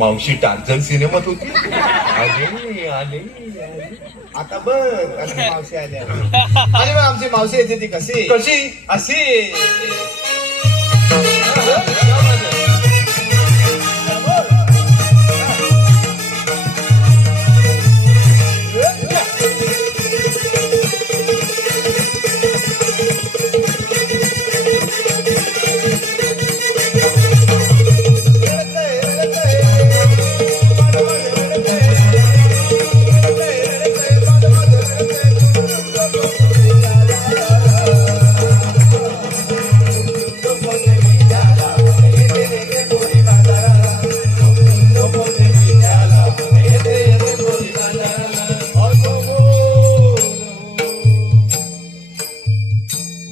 मावशी टार्झन सिनेमात होती. आले आले आता बघ अशी मावशी आली आणि मग आमची मावशी येते ती कशी कशी अशी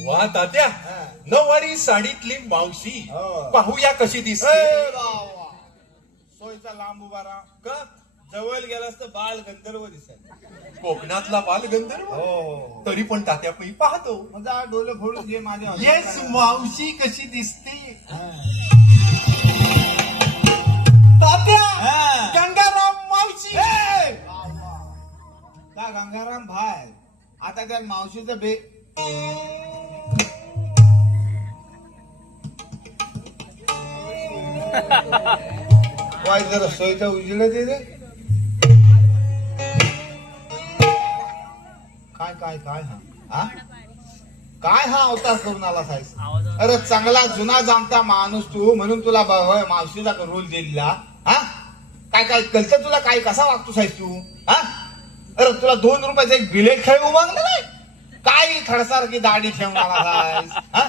वा तात्या, नऊवारी साडीतली मावशी हो. पाहूया कशी दिसते. ए बाबा, सोयचा लांब उभा राहा का जवळ गेलास तर बाळ गंधर्व दिसेल. कोकणातला बालगंधर्व. हो तरी पण तात्या मी पाहतो. माझा डोले फोडून घे माझ्या येस, मावशी कशी दिसते. तात्या, गंगाराम मावशी. त्या गंगाराम भाय आता त्या मावशीचं बे वाय जरा सोयचा उजेड दे रे. काय काय काय हा काय हा अवतार करून आला साहेब. अरे चांगला जुना जाणता माणूस तू म्हणून तुला मावशीचा रोल दिला. हा काय काय कळतं तुला काय कसा वागतो साहेब तू. हा अरे तुला 2 रुपयाचं एक बिलेट खेळ मागलं नाही काय खडसारखी दाढी ठेवून आला साहेब. हा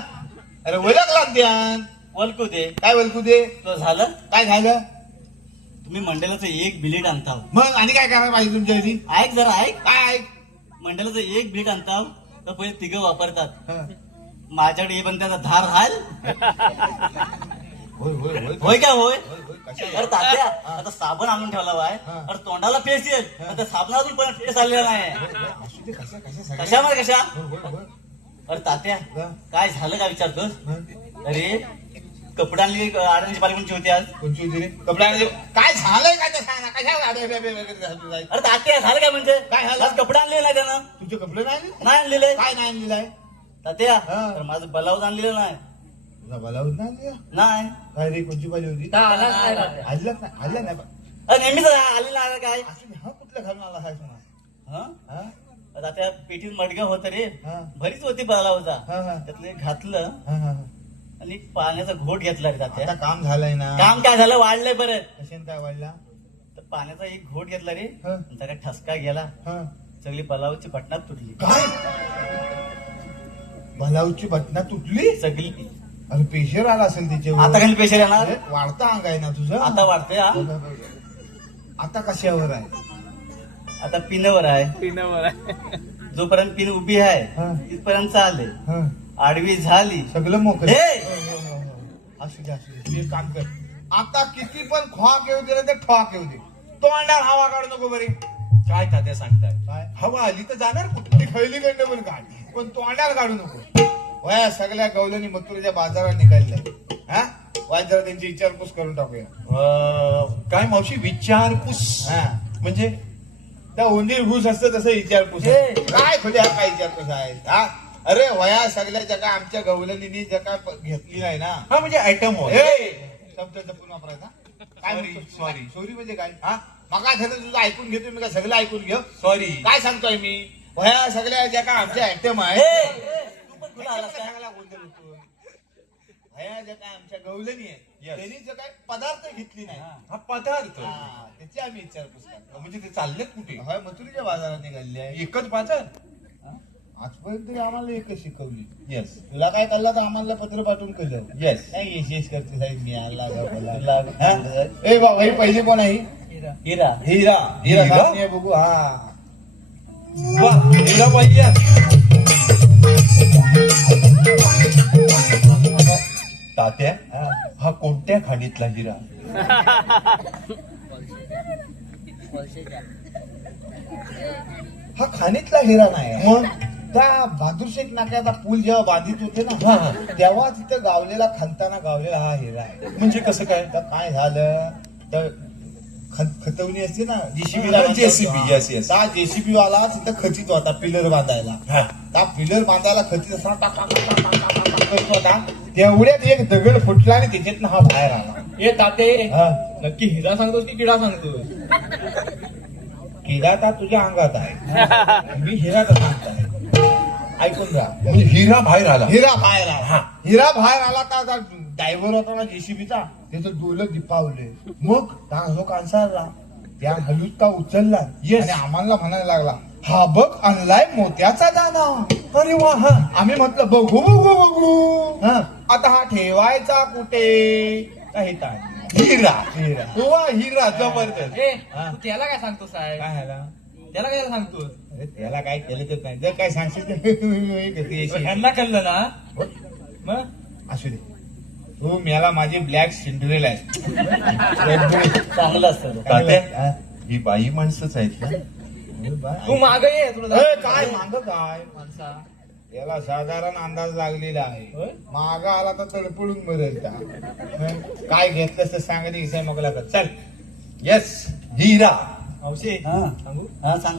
अरे ओळखला ध्यान वलकू दे काय बोलकू दे तो झालं. काय झालं तुम्ही मंडळाचं एक बिलेट आणता मग आणि काय करायला पाहिजे तुमच्या घरी ऐक जरा ऐक. काय ऐक मंडळाचं एक बिलेट आणता तर पहिले तिघं वापरतात. हा. माझ्याकडे ये पण त्याचा धार हाल होय होय होय होय काय होय. होय, होय, कशाला? अरे तात्या आता साबण आणून ठेवला बाय. हा. अरे तोंडाला फेस येईल पण त्या साबणातून पण फेस आलेला नाही. असू दे, कशा कशा सगळ्या- कशामध्ये कशा. होय, होय, होय. अरे तात्या हा. काय झालं काय विचारतोस. हा. अरे कपडे आणली आरंजी पालखीची होती आज. कोणची होती रे कपडे आणले काय झालंय काय ते सांग ना कशा वगैरे झालं काय? अरे तात्या झालं काय म्हणजे काय झालं? आज कपडे आणले नाही त्यानं. तुमचे कपडे नाही आणले? नाही आणलेले काय नाही आणलेलं आहे तात्या. हा. तर माझं ब्लाऊज आणलेलं नाही. तुझा बलावत नाही आणलेला? नाही. काय रे कोणची पाहिजे होती आलाच नाही. आणलं नाही अरे नेहमीच आलेलं आहे काय. असू दे, हा कुठल्या घालून आला हाय म्हणा हा हा तात्या पेटीत मडगा होत रे. हा. भरीच होती ब्लाऊजा. हा, हा. त्यातले घातलं हा, हा. आणि पाण्याचा घोट घेतला रे तात्या. आता काम झालंय ना काम काय झालं वाढलंय परत. कशाने काय वाढला तर पाण्याचा एक घोट घेतला रे. हा. जरा ठसका गेला हा सगळी ब्लाऊजची बटणात तुटली. काय बलाऊची बटना तुटली सगळी. अरे पेशर आला असेल तिच्यावर आता काही पेशर येणार. अरे, वाढता अंग आहे ना तुझं आता वाढतंय हा. आता कशावर आहे आता पिनवर आहे. जोपर्यंत पिन उभी आहे हा. तिथपर्यंत चालले. हा. आडवी झाली. सगळं मोकळं हे! असू दे असू दे तू एक काम कर आता किती पण ख्वाक येऊ दे ना ते ठॉक येऊ दे तोंडात हवा काढू नको बरे. काय तात्या सांगताय. काय हवा आली तर जाणार कुठं. ती खैलीकडनं पण काढ पण तोंडात काढू नको. वया सगळ्या गवलनी मथुरेच्या बाजारात निघालेल्या हा वाय जरा त्यांची विचारपूस करून टाकूया. काय मावशी विचारपूस हा म्हणजे त्या उंदीर घुस असतं तसं विचारपूस हे. काय खुल्या काय विचारपूस आहे हा अरे वया सगळ्या जगा आमच्या गवलनीनी जगा घेतली नाही ना. हा म्हणजे आयटम शब्द जपून वापरायचा काय Sorry, म्हणतो? sorry. सॉरी म्हणजे काय हा मग काय तुझं ऐकून घेतो मी काय सगळं ऐकून घेऊ सॉरी. काय सांगतोय मी वया सगळ्या जगा आमच्या आयटम आहे हे! तू पण तुला आलास काय. चांगला गोंधळ होतो. वया जगा आमच्या गवलनी आहे Yes. त्यांनी जे काय पदार्थ घेतली नाही हा पदार्थ हा, त्याची आम्ही विचारपूस करतो. म्हणजे ते चाललेत कुठे. होय मथुरीच्या बाजारात निघाली आहे एकच बाजार. आजपर्यंत तरी आम्हाला एकच शिकवली. येस तुला काय कळलं तर आम्हाला पत्र पाठवून कळलं. येस. नाही यशेष करते साहेब मी आला हा? ए बाबा ही पहिली कोण आहे हिरा. हिरा हिरा? हिरा सांगते बघू हा वा हिरा पाहिजे. तात्या हा. हा कोणत्या खाणीतला हिरा. हा खाणीतला हिरा नाही आहे. मग त्या बहादूरशेख नाक्याचा पूल जेव्हा बांधित होते हा, ना हा. तेव्हा तिथं गावलेला खणताना गावलेला हा हिरा आहे. म्हणजे कसं काय. तर काय झालं तर खतवणी असते ना JCB, yes, yes. त्या JCB वाला तिथं खचित होता पिलर बांधायला. हा. त्या पिलर बांधायला खचित असताना टाक टाक टाक टाक टाक टाक टाक करत होता. तेवढ्यात एक दगड फुटला आणि त्याच्यातनं हा बाहेर आला. ए ताते हा. नक्की हिरा सांगतोस की किडा सांगतोस? किडा तर तुझ्या अंगात आहे, मी हिरा तर सांगत आहे. ऐकून जा. म्हणजे हिरा बाहेर आला. हिरा बाहेर आला. हा. हिरा बाहेर आला का ड्रायव्हर होता ना JCBचा, त्याचं डोलं दिपावले. मग जो कांसारला त्या हलूत का उचलला Yes. आणि आम्हाला म्हणायला लागला, हा बघ आणलाय मोत्याचा दाना. अरे वा. हा. आम्ही म्हटलं बघू बघू बघू. आता हा ठेवायचा कुठे? काही हिरा. हिरा. वा, हिरा जबरदस्त. ए हा. तू त्याला काय सांगतोस साहेब? काय ह्याला? त्याला काय सांगतोस? अरे त्याला काय केलं तर नाही, जर काय सांगशील तर ह्यांना कळलं ना मग? असू दे. तू मला माझी ब्लॅक सिंड्रेल आहे. चांगलं असतं. तात्या, ही बाई माणसंच आहेत ना? तू माग ये तुला ए, काय माग काय माणसा. याला साधारण अंदाज लागलेला आहे. होय? माग आला तर तडपडून मरेल त्या. काय घेतलंस तर सांगत इसाय मगला कर. चल. येस, हिरा. मावशे हा. सांगू? हा सांग.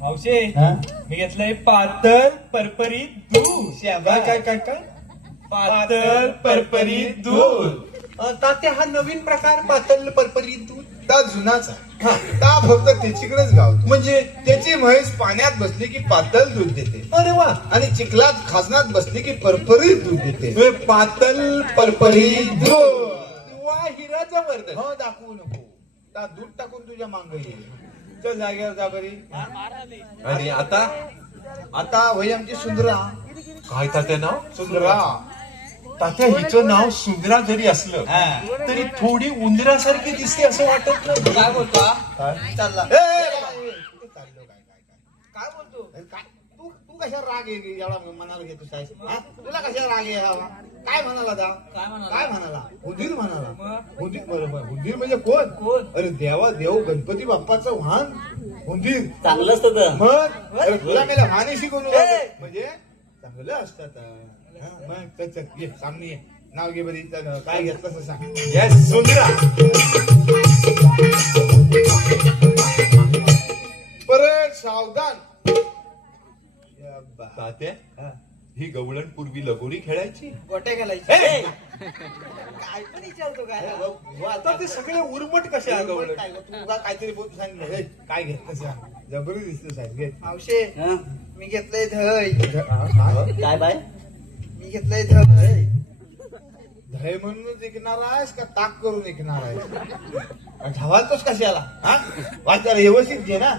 मावशे हा? मी घेतलंय पातळ परपरीत दूध. शाबास. काय काय काय पातळ परपरीत दूध. तात्या, हा नवीन प्रकार पातळ परपरी दूध. ता जुनाच आहे. ता फक्त त्याच्याकडेच गावतो. म्हणजे त्याची म्हैस पाण्यात बसली की पातळ दूध देते अरे वा. आणि चिखलात खाजनात बसली की परपरीत दूध देते. हे पातळ परपरी दूध. वा, हिरा जबरदस्त. हो, दाखवू नको. ता दूध टाकून तुझ्या मांग येईल. चल जागेवर जा बरी. आणि आता आता वही आमची सुंदरा. काय तात्या नाव? सुंदरा. तात्या, हिचं नाव सुंदरा जरी असलं हा. तरी थोडी उंदरासारखी दिसते असं वाटत नाही. काय बोलतो? चालला. कुठे चाललो? काय काय काय काय बोलतो? काय तू तू कशा राग आहे एवढा मनाला घेतो साहेब? हा? तुला कशा राग आहे हा? काय म्हणाला दा? काय म्हणाला? काय म्हणाला? हुंदीर म्हणाला. मग? हुंदीर बरोबर. हुंदीर म्हणजे कोण? कोण? अरे देवा देव गणपती बाप्पाचं वाहन हुंदीर. चांगलं असतं तर. मग अरे तुला मेला वाहने शिकवून म्हणजे चांगलं असतात. हा, मग चल चल ये सामने ये. नाव घे बरी. चल, काय घेतलं तर सांग. येस, सुंदरा. परत सावधान. या बा. तात्या, हा. ही गवळण पूर्वी लगोरी खेळायची. गोट्या घालायचे. ए! काय पण विचारतो काय हा? आता ते सगळे उर्मट कसे आहे गवळण? काय गं, तू काहीतरी बोल सांगितलं. हे, काय घेतलं सांग. जबरी दिसतो साहेब. घे. मावशे हा? मी घेतलंय दही. काय? काय बाय? मी घेतलंय दही. दही म्हणूनच विकणार आहेस का ताक करून विकणार आहेस? धावालतोस कशाला? हा, वाचार व्यवस्थित घे ना.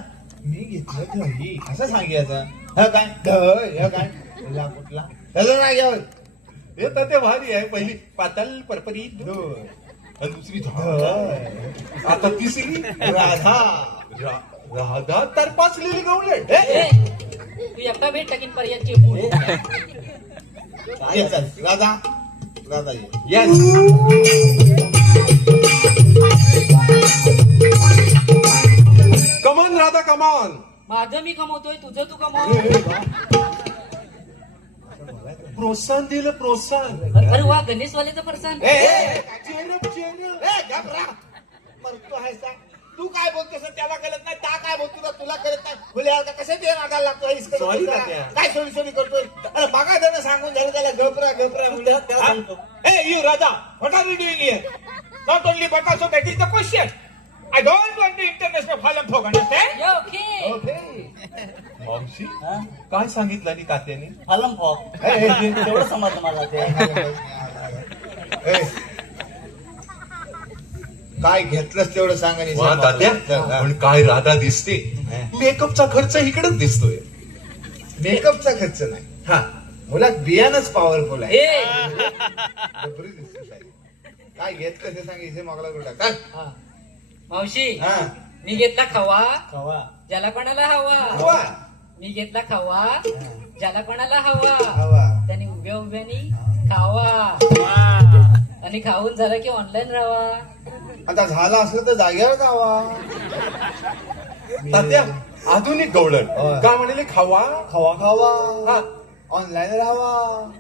मी घेतलं दही असं सांगायचं. ह काय दही? ह काय तुला कुठला त्याला नाही घ्यावं. हे तात्या भारी आहे. पहिली पातळ परपरी दूध. आणि दुसरी दही. आता तिसरी राधा. राधा तर पाचलेली गवळण. हे, तू एकटा भेट टाकीन पर्यंत चेपून. ये चल राधा. राधा ये. येस. Come on Radha, come on. माझं मी कमवतोय, तुझं तू कमव. प्रोत्साहन दिलं, प्रोत्साहन. अरे वा, गणेशवाल्याचं प्रसन्न. चेरप चेरप. मरतो आहेस का? तू काय बोलतोस त्याला कळत नाही. ता काय बोलतो तुला कळत नाही. खुल्या का कसं ते नादाला लागतो? Sorry तात्या. काय सोडी सोडी करतोय? अरे बघा जण सांगून झालं त्याला घबरा घबरा त्याला सांगतो. Hey, you Raja, what are you doing here? Not only Bakaso, that is the question. I don't want the international Harlem folk, understand? Yo, okay. Okay. मावशी, हा? काय सांगितलं आणि तात्याने? हलम फॉक. तेवढं समजलं मला ते. Hey. काय घेतलंस तेवढं सांग आणि वा तात्या, पण काय राधा दिसते. मेकअपचा खर्च इकडेच दिसतोय. मेकअपचा खर्च नाही. हा, मुलात बियाणंच पॉवरफुल आहे. ए, जबरी दिसते साहेब. काय घेतलं ते सांग इथे मागला कुठला काय? मावशी हा. मी घेतला खवा, खवा. ज्याला कोणाला हवा. वा. मी घेतला खवा, ज्याला कोणाला हवा. हवा. त्यांनी उभ्या उभ्यानी खावा आणि खाऊन झालं की ऑनलाईन राहावा. आता झाला असलं तर जागेवर जावा. तात्या, आधुनिक गवळण. होय. का म्हणाले खावा. खावा खावा. हा, ऑनलाईन राहावा.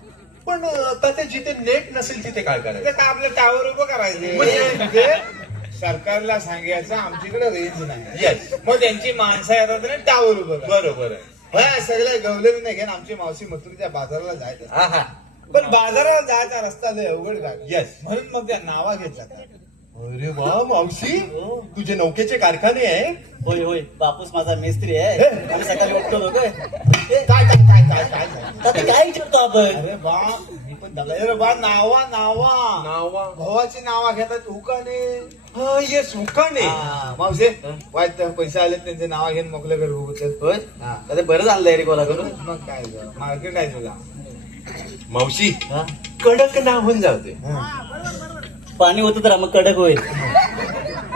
पण तात्या जिथे नेट नसेल तिथे काय करायचं? ते काय आपलं टावर उभं करायचे. म्हणजे? सरकारला सांगायचं आमच्याकडे रेंज नाही. येस, मग त्यांची माणसं येतात आणि टावर उभं करतात. बरोबर आहे. होय, सगळे गवले नाही घेऊन आमची मावशी मथुरीच्या बाजाराला जायचं. हा हा. पण बाजाराला जायचा रस्ता लय अवघड काय. येस. म्हणून मग त्या नावा घेत जातात. अरे वा मावशी, तुझे नौकेचे कारखाने आहे. होय होय, बापूस माझा मेस्त्री आहे. आम्ही सकाळी उठतो लोक. काय काय काय काय काय काय काय विचारतो आपण? अरे बा, मी पण दगड. अरे बा, नावा नावा नावा. भावाची नावा घेतात हुकाने. हा येस, हुकाने. मावशे वाईट पैसे आले त्यांचे नावा घेऊन मोकळे कर होत. होय, हा. आता बरं आणलंय रे कोला करून. मग काय मार्केट आहे तुला. मावशी, हा? कडक ना होऊन जाते. पाणी होतं तर मग कडक होईल.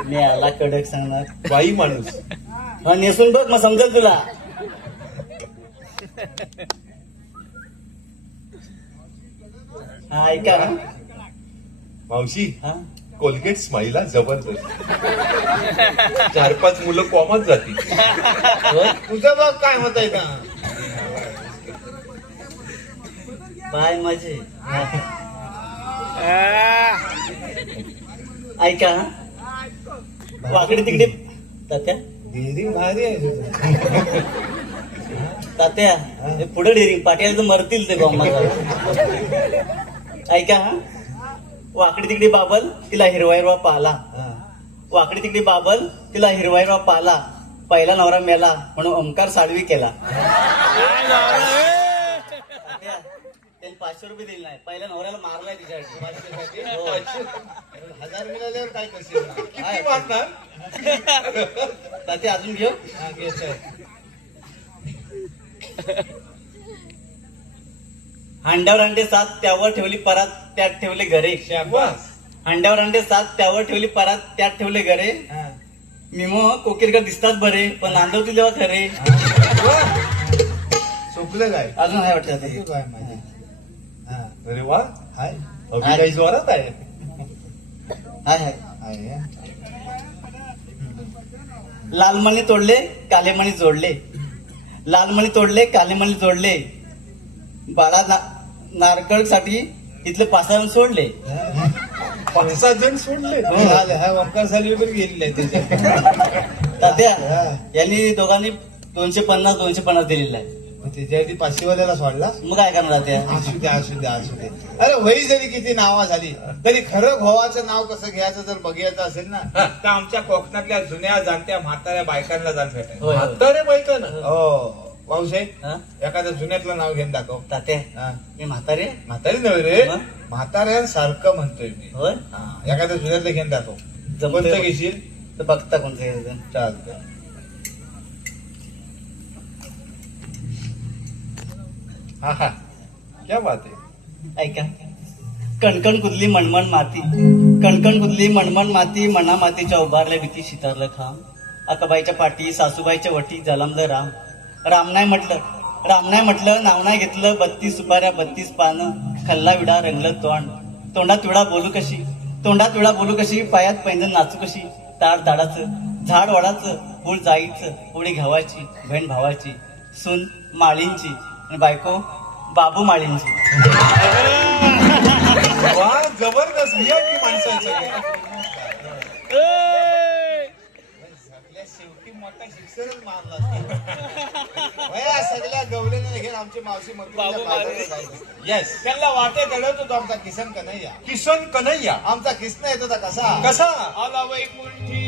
मी आला कडक सांगणार. बाई माणूस. हा, नेसून बघ मग समजेल तुला. हा, ऐका ना. मावशी, हा? कोलगेट स्माईला जबरदस्त. 4-5 मुलं कॉमच जातील. होय? तुझं बघ काय होत आहे का. बाय माझे. ऐका ना. वाकडे तिकडे तात्या. डेअरिंग भारी आहे तुझं. तात्या हे पुढे डेअरिंग पाट्याला तर मरतील ते बॉम्बाला. ऐका हा. वाकडी तिकडे बाबल तिला हिरवा हिरवा पाला. हा. वाकडी तिकडे बाबल तिला हिरवा हिरवा पाला. पहिला नवरा मेला म्हणून ओंकार साडवी केला. तात्या, त्यांनी 500 रुपये दिले नाही. पहिल्या नवऱ्याला मारलाय तिच्यासाठी. हो. 1000 मिळाल्यावर काय करशील. किती वाजणार? तात्या अजून घेऊ. हा, घ्यायचंय. हांड्यावर अंडे 7 त्यावर ठेवली परात त्यात ठेवले घरे. शाबास. हांड्यावर अंडे 7 त्यावर ठेवली परात त्यात ठेवले घरे. हा. मिमो कोकिरकर दिसतात बरे पण नांदवतील तेव्हा खरे. चुकलं काय. अजून काय वाटतं ते? चुकलं काय माझे. हा. अरे वा, हाय अभिनय जोरात आहे. हाय हाय. हाय. लालमणी तोडले कालेमणी जोडले. लालमणी तोडले कालेमणी जोडले. बाळा नारकळसाठी इथले 5 जण सोडले. 5-6 जण सोडले. हा ओंकार साली वगैरे गेलेले आहे त्याच्या. तात्या हा. यांनी दोघांनी 250 दिलेला आहे. मग त्याच्यासाठी 500 वाल्याला सोडला. मग काय करणार तात्या? असू दे असू दे असू दे. अरे वही जरी किती नावा झाली तरी खरं भावाचं नाव कसं घ्यायचं जर बघायचं असेल ना तर आमच्या कोकणातल्या जुन्या जाणत्या म्हाताऱ्या बायकांना जाण भेटायचं. होय, होय. म्हातारे बायका ना. हो पाऊसे हा? एखाद्या जुन्यातलं नाव घेऊन दाखव. तात्या हा. मी म्हातारे. म्हातारी नव्हे रे, मग? म्हाताऱ्यांसारखं म्हणतोय मी. होय, हा, एखाद्या जुन्यातलं घेऊन दाखव. जमतंय. कोणतं घेशील. तर बघता कोणतं घ्यायचं. चालतं. हा हा, क्या बात आहे. ऐका. कणकण कुदली मणमण माती. कणकण कुदली मणमण माती. मना मातीच्या उभारल्या भीती शितारलं खांब. अकाबाईच्या पाठी सासूबाईच्या वटी जलमलं राम. राम नाही म्हटलं नाव नाही घेतलं. 32 सुपाऱ्या 32 पानं. खल्ला विडा रंगलं तोंड. तोंडात विडा बोलू कशी. पायात पैंजण नाचू कशी. ताड दाडाचं झाड वडाचं. फूल जाईचं. पोळी घावाची. बहीण भावाची. सून माळींची आणि बायको बाबू माळींची. वा, जबरदस्त. VIP माणसं आहेत सगळे. सगळ्या शेवटी मोठा शिक्षणच मारला. सगळ्या गवलेने घेऊन आमची मावशी येस, त्यांना वाटे घडवत होतो आमचा किसन कन्हैया. किसन कन्हैया. आमचा किसन येत होता कसा कसा? आला वैकुंठी